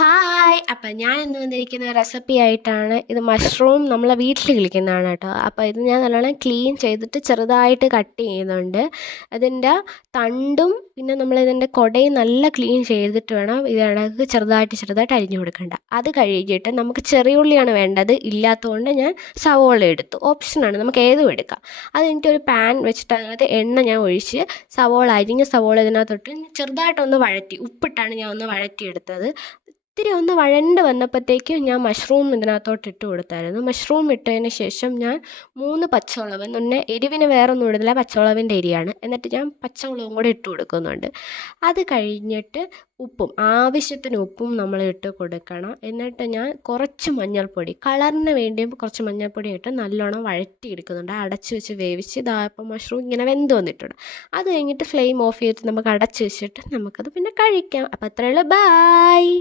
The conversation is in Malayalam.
ഹായ്! അപ്പം ഞാൻ ഇന്ന് വന്നിരിക്കുന്ന റെസിപ്പി ആയിട്ടാണ്. ഇത് മഷ്റൂം നമ്മളെ വീട്ടിൽ കിളിക്കുന്നതാണ് കേട്ടോ. അപ്പോൾ ഇത് ഞാൻ നല്ലോണം ക്ലീൻ ചെയ്തിട്ട് ചെറുതായിട്ട് കട്ട് ചെയ്യുന്നുണ്ട്. അതിൻ്റെ തണ്ടും പിന്നെ നമ്മളിതിൻ്റെ കുടയും നല്ല ക്ലീൻ ചെയ്തിട്ട് വേണം ഇതിനകത്ത് ചെറുതായിട്ട് അരിഞ്ഞു കൊടുക്കേണ്ട. അത് കഴിഞ്ഞിട്ട് നമുക്ക് ചെറിയ ഉള്ളിയാണ് വേണ്ടത്. ഇല്ലാത്തതുകൊണ്ട് ഞാൻ സവോള എടുത്തു. ഓപ്ഷനാണ്, നമുക്ക് ഏതും എടുക്കാം. അത് കഴിഞ്ഞിട്ട് ഒരു പാൻ വെച്ചിട്ട് അതിനകത്ത് എണ്ണ ഞാൻ ഒഴിച്ച് അരിഞ്ഞ സവോള ഇതിനകത്തോട്ട് ചെറുതായിട്ടൊന്ന് വഴറ്റി, ഉപ്പിട്ടാണ് ഞാൻ ഒന്ന് വഴറ്റിയെടുത്തത്. ഇത്തിരി ഒന്ന് വഴണ്ട് വന്നപ്പോഴത്തേക്കും ഞാൻ മഷ്റൂം ഇതിനകത്തോട്ട് ഇട്ട് കൊടുത്തായിരുന്നു. മഷ്റൂം ഇട്ടതിന് ശേഷം ഞാൻ 3 പച്ചമുളക്, പിന്നെ എരിവിന് വേറൊന്നും ഇടുന്നില്ല, പച്ചമുളകിൻ്റെ എരിയാണ്. എന്നിട്ട് ഞാൻ പച്ചമുളകും കൂടെ ഇട്ട് കൊടുക്കുന്നുണ്ട്. അത് കഴിഞ്ഞിട്ട് ആവശ്യത്തിന് ഉപ്പും നമ്മൾ ഇട്ട് കൊടുക്കണം. എന്നിട്ട് ഞാൻ കുറച്ച് മഞ്ഞൾപ്പൊടി, കളറിന് വേണ്ടിയും കുറച്ച് മഞ്ഞൾപ്പൊടി ഇട്ട് നല്ലോണം വഴറ്റിയെടുക്കുന്നുണ്ട്. അടച്ച് വെച്ച് വേവിച്ച് ഇപ്പം മഷ്റൂം ഇങ്ങനെ വെന്ത് വന്നിട്ടുണ്ട്. അത് കഴിഞ്ഞിട്ട് ഫ്ലെയിം ഓഫ് ചെയ്തിട്ട് നമുക്ക് അടച്ച് വെച്ചിട്ട് നമുക്കത് പിന്നെ കഴിക്കാം. അപ്പോൾ അത്രയേ ഉള്ളൂ. ബായ്.